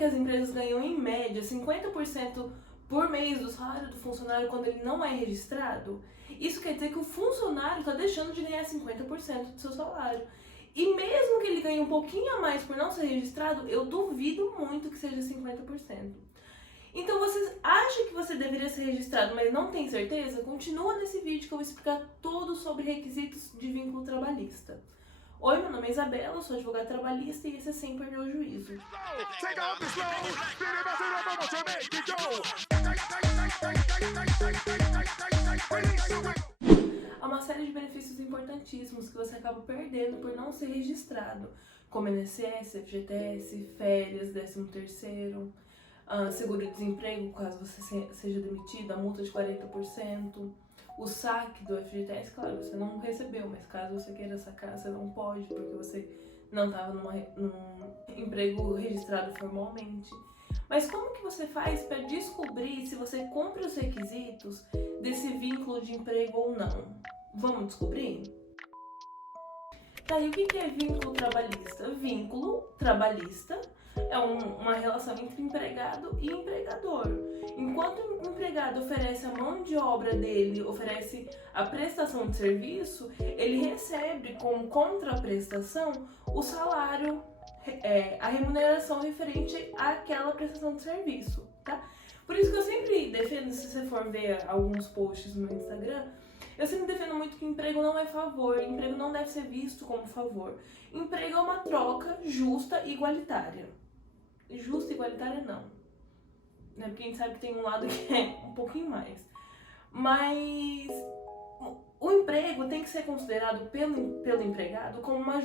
que as empresas ganham em média 50% por mês do salário do funcionário quando ele não é registrado? Isso quer dizer que o funcionário está deixando de ganhar 50% do seu salário. E mesmo que ele ganhe um pouquinho a mais por não ser registrado, eu duvido muito que seja 50%. Então você acha que você deveria ser registrado, mas não tem certeza? Continua nesse vídeo que eu vou explicar tudo sobre requisitos de vínculo trabalhista. Oi, meu nome é Isabela, eu sou advogada trabalhista e esse é Sem Perder o Juízo. Há uma série de benefícios importantíssimos que você acaba perdendo por não ser registrado, como INSS, FGTS, férias, 13º, seguro-desemprego, caso você seja demitido, a multa de 40%, o saque do FGTS, claro, você não recebeu, mas caso você queira sacar, você não pode, porque você não estava num emprego registrado formalmente. Mas como que você faz para descobrir se você cumpre os requisitos desse vínculo de emprego ou não? Vamos descobrir? Tá, e o que é vínculo trabalhista? Vínculo trabalhista é uma relação entre empregado e empregador. Enquanto o empregado oferece a mão de obra dele, oferece a prestação de serviço, ele recebe como contraprestação o salário, a remuneração referente àquela prestação de serviço, tá? Por isso que eu sempre defendo, se você for ver alguns posts no meu Instagram, eu sempre defendo muito que emprego não é favor, emprego não deve ser visto como favor. Emprego é uma troca justa e igualitária. Justa e igualitária não, né? Porque a gente sabe que tem um lado que é um pouquinho mais. Mas o emprego tem que ser considerado pelo empregado como uma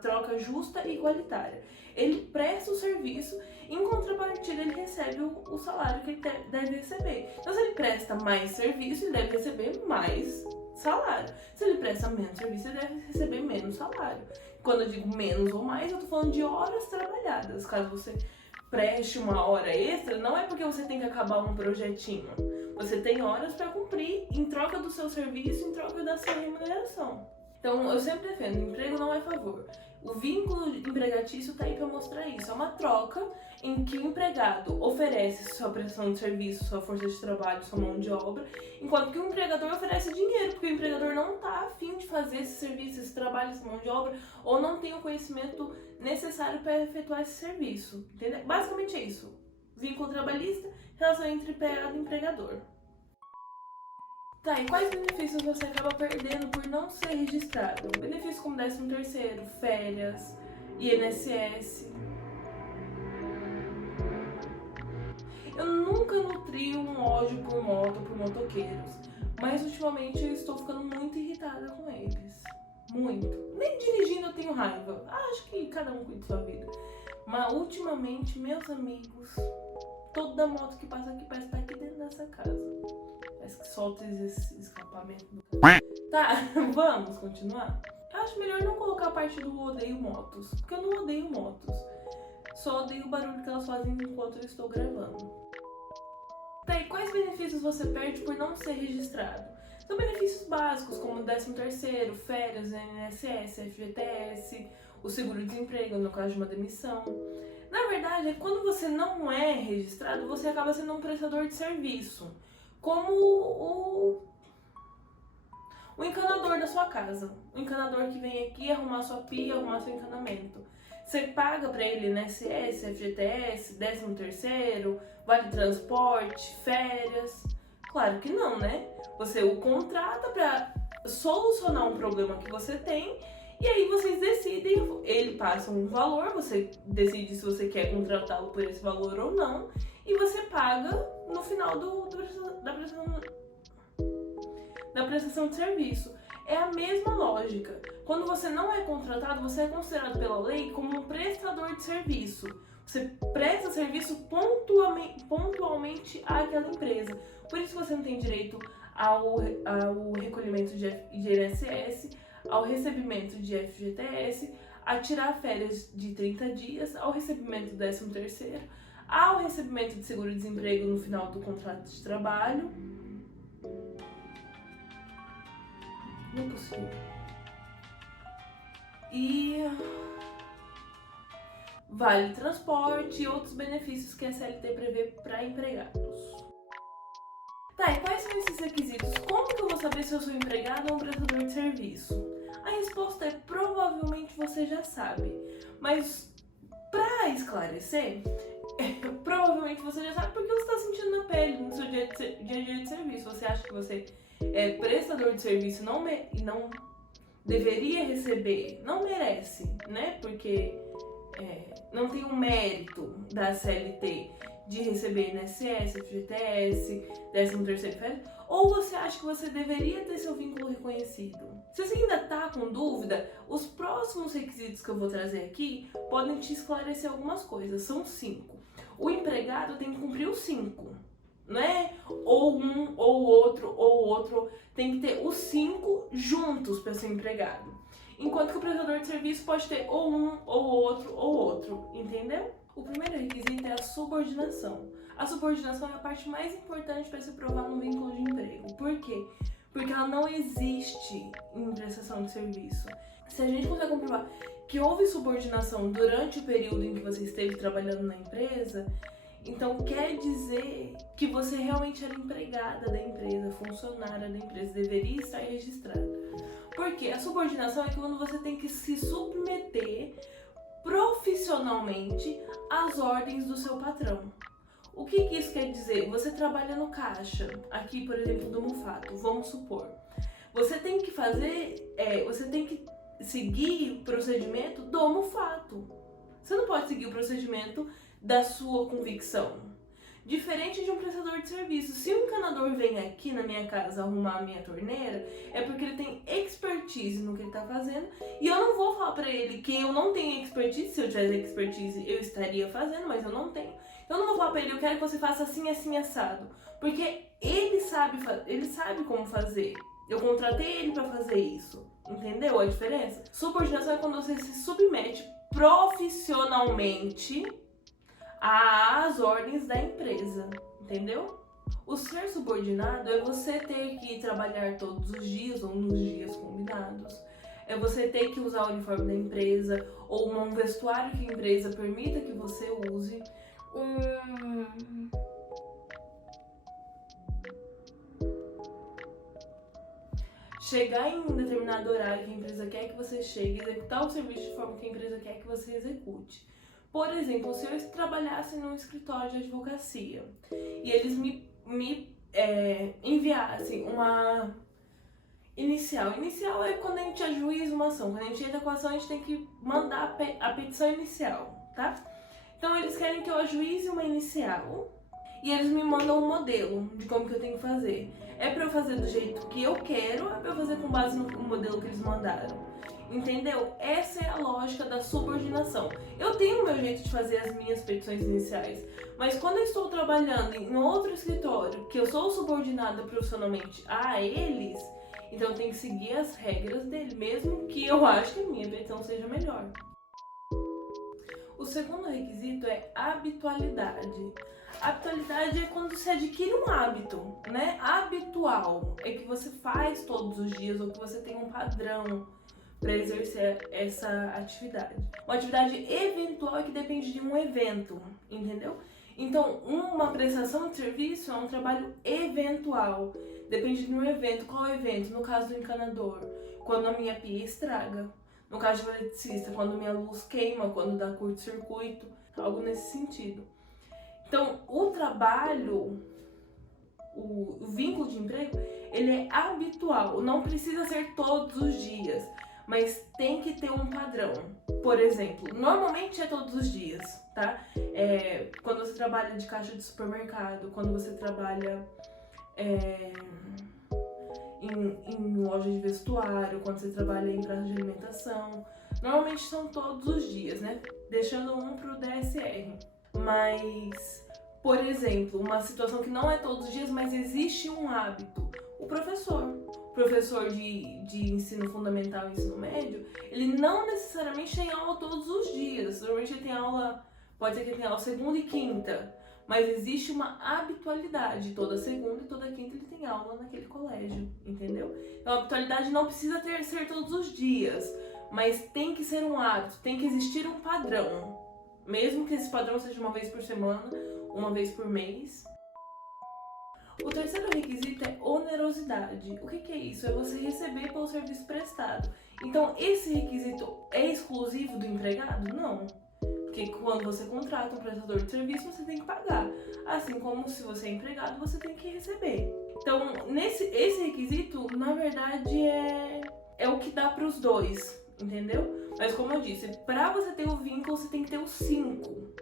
troca justa e igualitária. Ele presta o serviço, em contrapartida ele recebe o salário que ele deve receber. Então, se ele presta mais serviço, ele deve receber mais salário. Se ele presta menos serviço, ele deve receber menos salário. Quando eu digo menos ou mais, eu tô falando de horas trabalhadas. Caso você preste uma hora extra, não é porque você tem que acabar um projetinho. Você tem horas para cumprir em troca do seu serviço, em troca da sua remuneração. Então, eu sempre defendo, emprego não é favor. O vínculo empregatício está aí para mostrar isso. É uma troca em que o empregado oferece sua prestação de serviço, sua força de trabalho, sua mão de obra, enquanto que o empregador oferece dinheiro, porque o empregador não está afim de fazer esse serviço, esse trabalho, essa mão de obra, ou não tem o conhecimento necessário para efetuar esse serviço. Entendeu? Basicamente é isso. Vínculo trabalhista, relação entre empregado e empregador. Tá, e quais benefícios você acaba perdendo por não ser registrado? Benefícios como 13º, férias, INSS. Eu nunca nutri um ódio por moto, por motoqueiros, mas ultimamente eu estou ficando muito irritada com eles. Muito. Nem dirigindo eu tenho raiva. Acho que cada um cuida da sua vida. Mas ultimamente, meus amigos, toda moto que passa aqui parece estar aqui dentro dessa casa. Parece que solta esse escapamento do... Tá, vamos continuar? Eu acho melhor não colocar a parte do odeio motos, porque eu não odeio motos. Só odeio o barulho que elas fazem enquanto eu estou gravando. Tá, e quais benefícios você perde por não ser registrado? São benefícios básicos, como 13º, férias, INSS, FGTS, o seguro-desemprego, no caso de uma demissão. Na verdade, é quando você não é registrado, você acaba sendo um prestador de serviço. Como o encanador da sua casa. O encanador que vem aqui arrumar sua pia, arrumar seu encanamento. Você paga pra ele INSS, FGTS, 13º, vale transporte, férias? Claro que não, né? Você o contrata pra solucionar um problema que você tem e aí vocês decidem, ele passa um valor, você decide se você quer contratá-lo por esse valor ou não e você paga no final da prestação de serviço. É a mesma lógica. Quando você não é contratado, você é considerado pela lei como um prestador de serviço. Você presta serviço pontualmente àquela empresa. Por isso você não tem direito ao recolhimento de INSS, ao recebimento de FGTS, a tirar férias de 30 dias, ao recebimento do 13º, ao recebimento de seguro-desemprego no final do contrato de trabalho. Não é possível. E vale transporte e outros benefícios que a CLT prevê para empregados. Tá, e quais são esses requisitos? Como que eu vou saber se eu sou empregado ou um prestador de serviço? A resposta é provavelmente você já sabe, mas para esclarecer, provavelmente você já sabe porque você está sentindo na pele no seu dia a dia de serviço. Você acha que você é prestador de serviço e não deveria receber, não merece, né? Porque não tem um mérito da CLT de receber INSS, FGTS, 13º férias, ou você acha que você deveria ter seu vínculo reconhecido? Se você ainda tá com dúvida, os próximos requisitos que eu vou trazer aqui podem te esclarecer algumas coisas. São 5. O empregado tem que cumprir os 5, né? Ou um, ou outro, tem que ter os 5 juntos para ser empregado. Enquanto que o prestador de serviço pode ter ou um, ou outro, entendeu? O primeiro requisito é a subordinação. A subordinação é a parte mais importante para se provar no vínculo de emprego. Por quê? Porque ela não existe em prestação de serviço. Se a gente consegue comprovar que houve subordinação durante o período em que você esteve trabalhando na empresa, então quer dizer que você realmente era empregada da empresa, funcionária da empresa, deveria estar registrada. Porque a subordinação é quando você tem que se submeter profissionalmente às ordens do seu patrão. O que isso quer dizer? Você trabalha no caixa, aqui por exemplo do Mufato, vamos supor. Você tem que seguir o procedimento do Mufato. Você não pode seguir o procedimento da sua convicção. Diferente de um prestador de serviço. Se um encanador vem aqui na minha casa arrumar a minha torneira, é porque ele tem expertise no que ele tá fazendo. E eu não vou falar pra ele que eu não tenho expertise. Se eu tivesse expertise, eu estaria fazendo, mas eu não tenho. Eu não vou falar pra ele, eu quero que você faça assim, assim, assado. Porque ele sabe como fazer. Eu contratei ele pra fazer isso. Entendeu a diferença? Subordinação é quando você se submete profissionalmente às ordens da empresa, entendeu? O ser subordinado é você ter que trabalhar todos os dias ou nos dias combinados. É você ter que usar o uniforme da empresa ou um vestuário que a empresa permita que você use. Chegar em um determinado horário que a empresa quer que você chegue, executar o serviço de forma que a empresa quer que você execute. Por exemplo, se eu trabalhasse num escritório de advocacia e eles me enviassem uma inicial. Inicial é quando a gente ajuiza uma ação. Quando a gente entra com a ação, a gente tem que mandar a petição inicial, tá? Então eles querem que eu ajuize uma inicial e eles me mandam um modelo de como que eu tenho que fazer. É pra eu fazer do jeito que eu quero ou é pra eu fazer com base no modelo que eles mandaram? Entendeu? Essa é a lógica da subordinação. Eu tenho o meu jeito de fazer as minhas petições iniciais, mas quando eu estou trabalhando em outro escritório, que eu sou subordinada profissionalmente a eles, então eu tenho que seguir as regras dele, mesmo que eu ache que a minha petição seja melhor. O segundo requisito é habitualidade. Habitualidade é quando se adquire um hábito, né? Habitual é que você faz todos os dias ou que você tem um padrão para exercer essa atividade. Uma atividade eventual é que depende de um evento, entendeu? Então, uma prestação de serviço é um trabalho eventual. Depende de um evento. Qual evento? No caso do encanador, quando a minha pia estraga. No caso do eletricista, quando minha luz queima, quando dá curto-circuito, algo nesse sentido. Então, o trabalho, o vínculo de emprego, ele é habitual, não precisa ser todos os dias, mas tem que ter um padrão. Por exemplo, normalmente é todos os dias, tá? Quando você trabalha de caixa de supermercado, quando você trabalha em loja de vestuário, quando você trabalha em praça de alimentação, normalmente são todos os dias, né? Deixando um pro DSR. Mas, por exemplo, uma situação que não é todos os dias, mas existe um hábito. O professor de ensino fundamental e ensino médio, ele não necessariamente tem aula todos os dias. Normalmente ele tem aula, pode ser que ele tenha aula segunda e quinta, mas existe uma habitualidade. Toda segunda e toda quinta ele tem aula naquele colégio, entendeu? Então a habitualidade não precisa ser todos os dias, mas tem que ser um hábito, tem que existir um padrão, mesmo que esse padrão seja uma vez por semana, uma vez por mês. O terceiro requisito é onerosidade. O que é isso? É você receber pelo serviço prestado. Então, esse requisito é exclusivo do empregado? Não. Porque quando você contrata um prestador de serviço, você tem que pagar. Assim como se você é empregado, você tem que receber. Então, esse requisito, na verdade, é o que dá para os dois, entendeu? Mas como eu disse, para você ter o vínculo, você tem que ter os 5.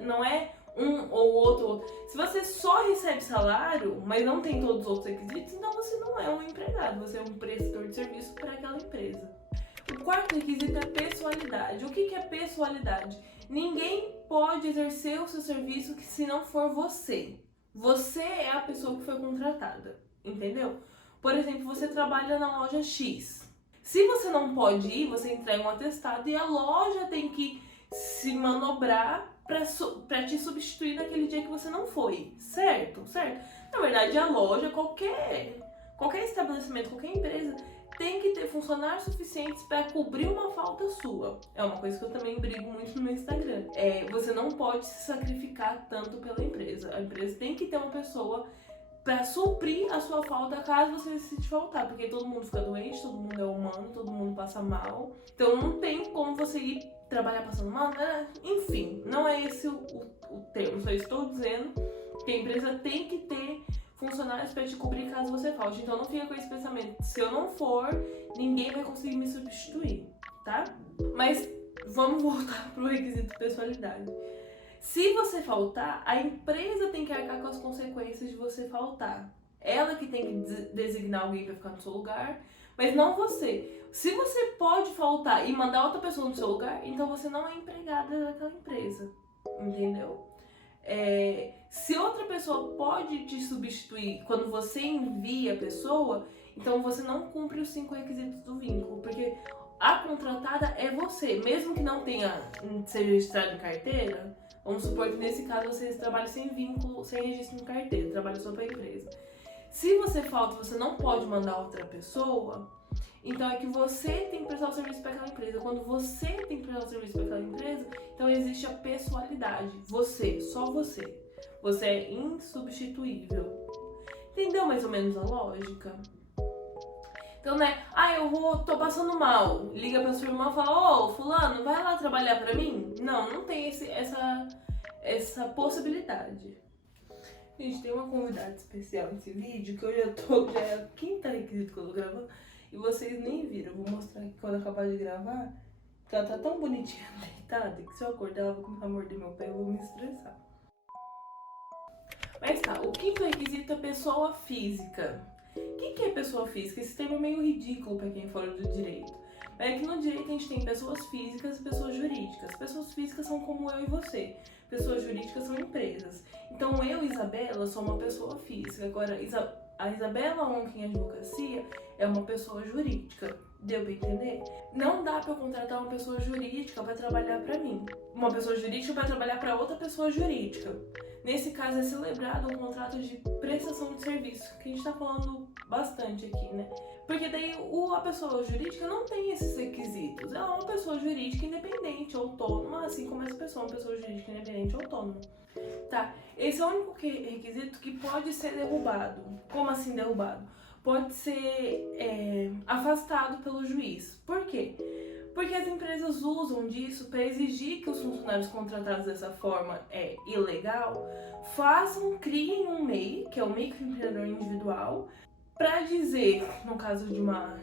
Não é um ou outro. Se você só recebe salário, mas não tem todos os outros requisitos, então você não é um empregado, você é um prestador de serviço para aquela empresa. O quarto requisito é pessoalidade. O que é pessoalidade? Ninguém pode exercer o seu serviço se não for você. Você é a pessoa que foi contratada, entendeu? Por exemplo, você trabalha na loja X. Se você não pode ir, você entrega um atestado e a loja tem que se manobrar para te substituir naquele dia que você não foi, certo? Na verdade, a loja, qualquer estabelecimento, qualquer empresa, tem que ter funcionários suficientes para cobrir uma falta sua. É uma coisa que eu também brigo muito no meu Instagram. Você não pode se sacrificar tanto pela empresa. A empresa tem que ter uma pessoa para suprir a sua falta caso você decide faltar, porque todo mundo fica doente, todo mundo é humano, todo mundo passa mal. Então não tem como você ir trabalhar passando mal, né? Enfim, não é esse o termo. Só estou dizendo que a empresa tem que ter funcionários para te cobrir caso você falte. Então não fica com esse pensamento, se eu não for, ninguém vai conseguir me substituir, tá? Mas vamos voltar pro requisito pessoalidade. Se você faltar, a empresa tem que arcar com as consequências de você faltar. Ela que tem que designar alguém para ficar no seu lugar, mas não você. Se você pode faltar e mandar outra pessoa no seu lugar, então você não é empregada daquela empresa, entendeu? Se outra pessoa pode te substituir quando você envia a pessoa, então você não cumpre os 5 requisitos do vínculo, porque a contratada é você, mesmo que não seja registrado em carteira. Vamos supor que nesse caso você trabalha sem vínculo, sem registro em carteira, trabalha só para a empresa. Se você falta, você não pode mandar outra pessoa, então é que você tem que prestar o serviço para aquela empresa. Quando você tem que prestar o serviço para aquela empresa, então existe a pessoalidade. Você, só você. Você é insubstituível. Entendeu mais ou menos a lógica? Então, né? Tô passando mal. Liga pra sua irmã e fala: ô, fulano, vai lá trabalhar pra mim? Não tem essa possibilidade. Gente, tem uma convidada especial nesse vídeo que já é a 5ª requisito que eu tô gravando e vocês nem viram. Eu vou mostrar aqui quando eu acabar de gravar, que ela tá tão bonitinha deitada que se eu acordar ela vai começar a morder meu pé e eu vou me estressar. Mas tá, o 5º requisito é pessoa física. O que é pessoa física? Esse termo é meio ridículo para quem é fora do direito. É que no direito a gente tem pessoas físicas e pessoas jurídicas. Pessoas físicas são como eu e você. Pessoas jurídicas são empresas. Então eu, Isabela, sou uma pessoa física. Agora, a Isabela Onk em advocacia é uma pessoa jurídica. Deu pra entender? Não dá pra eu contratar uma pessoa jurídica para trabalhar para mim. Uma pessoa jurídica para trabalhar para outra pessoa jurídica. Nesse caso é celebrado um contrato de prestação de serviço, que a gente tá falando bastante aqui, né? Porque daí a pessoa jurídica não tem esses requisitos. Ela é uma pessoa jurídica independente, autônoma, assim como essa pessoa é uma pessoa jurídica independente, autônoma. Tá, esse é o único requisito que pode ser derrubado. Como assim derrubado? Pode ser afastado pelo juiz. Por quê? Porque as empresas usam disso para exigir que os funcionários contratados dessa forma ilegal criem um MEI, que é o microempreendedor individual, para dizer, no caso de uma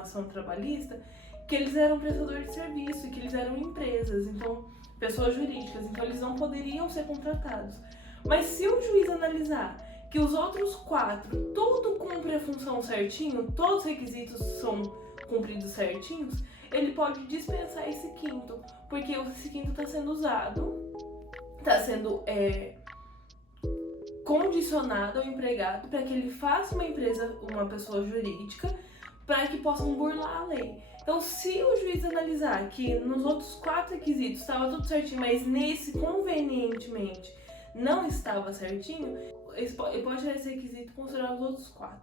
ação trabalhista, que eles eram prestadores de serviço e que eles eram empresas, então pessoas jurídicas, então eles não poderiam ser contratados. Mas se o juiz analisar que os outros 4, tudo cumpre a função certinho, todos os requisitos são cumpridos certinhos, ele pode dispensar esse 5º, porque esse 5º está sendo usado, está sendo condicionado ao empregado para que ele faça uma pessoa jurídica, para que possam burlar a lei. Então, se o juiz analisar que nos outros 4 requisitos estava tudo certinho, mas nesse convenientemente não estava certinho, ele pode tirar esse requisito e considerar os outros 4.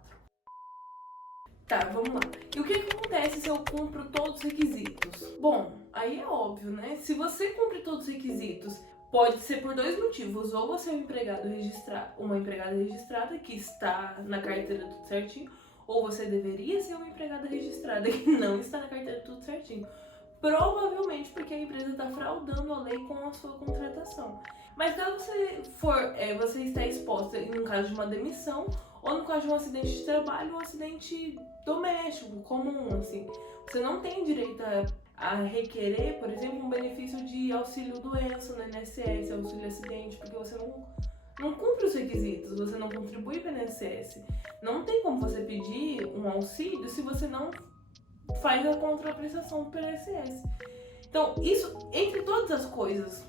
Tá, vamos lá. E o que acontece se eu cumpro todos os requisitos? Bom, aí é óbvio, né? Se você cumpre todos os requisitos, pode ser por dois motivos. Ou você é um empregado registrado, uma empregada registrada que está na carteira tudo certinho, ou você deveria ser uma empregada registrada que não está na carteira tudo certinho. Provavelmente porque a empresa está fraudando a lei com a sua contratação. Mas caso você está exposta em um caso de uma demissão ou no caso de um acidente de trabalho ou um acidente doméstico, comum, assim, você não tem direito a requerer, por exemplo, um benefício de auxílio-doença no INSS, auxílio-acidente, porque você não cumpre os requisitos, você não contribui para o INSS. Não tem como você pedir um auxílio se você não faz a contraprestação do INSS. Então, isso, entre todas as coisas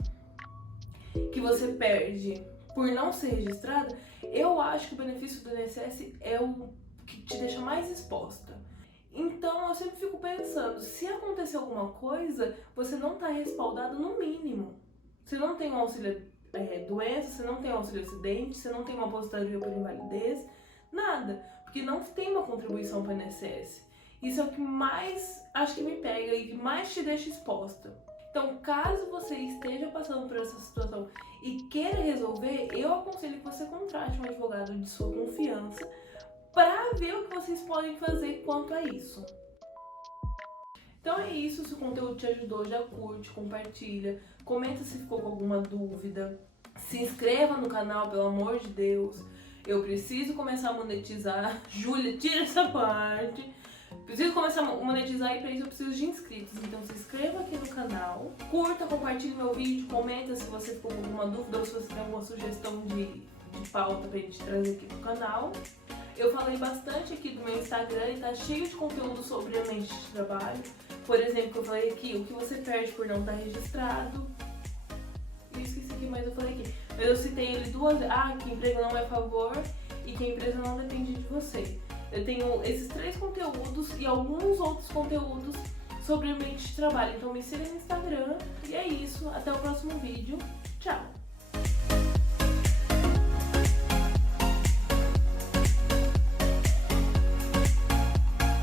que você perde por não ser registrada, eu acho que o benefício do INSS é o que te deixa mais exposta. Então, eu sempre fico pensando, se acontecer alguma coisa, você não está respaldado no mínimo. Você não tem um auxílio doença, você não tem um auxílio acidente, você não tem uma aposentadoria por invalidez, nada. Porque não tem uma contribuição para o INSS. Isso é o que mais acho que me pega e que mais te deixa exposta. Então, caso você esteja passando por essa situação e queira resolver, eu aconselho que você contrate um advogado de sua confiança para ver o que vocês podem fazer quanto a isso. Então é isso, se o conteúdo te ajudou, já curte, compartilha, comenta se ficou com alguma dúvida, se inscreva no canal, pelo amor de Deus. Eu preciso começar a monetizar. Júlia, tira essa parte. Preciso começar a monetizar e para isso eu preciso de inscritos. Então se inscreva aqui no canal, curta, compartilhe meu vídeo, comenta se você ficou com alguma dúvida ou se você tem alguma sugestão de pauta pra gente trazer aqui pro canal. Eu falei bastante aqui do meu Instagram e tá cheio de conteúdo sobre ambiente de trabalho. Por exemplo, eu falei aqui o que você perde por não estar registrado. Eu esqueci o que mais eu falei aqui. Mas eu citei ele duas vezes. Que emprego não é favor e que a empresa não depende de você. Eu tenho esses 3 conteúdos e alguns outros conteúdos sobre ambiente de trabalho. Então me siga no Instagram. E é isso. Até o próximo vídeo. Tchau!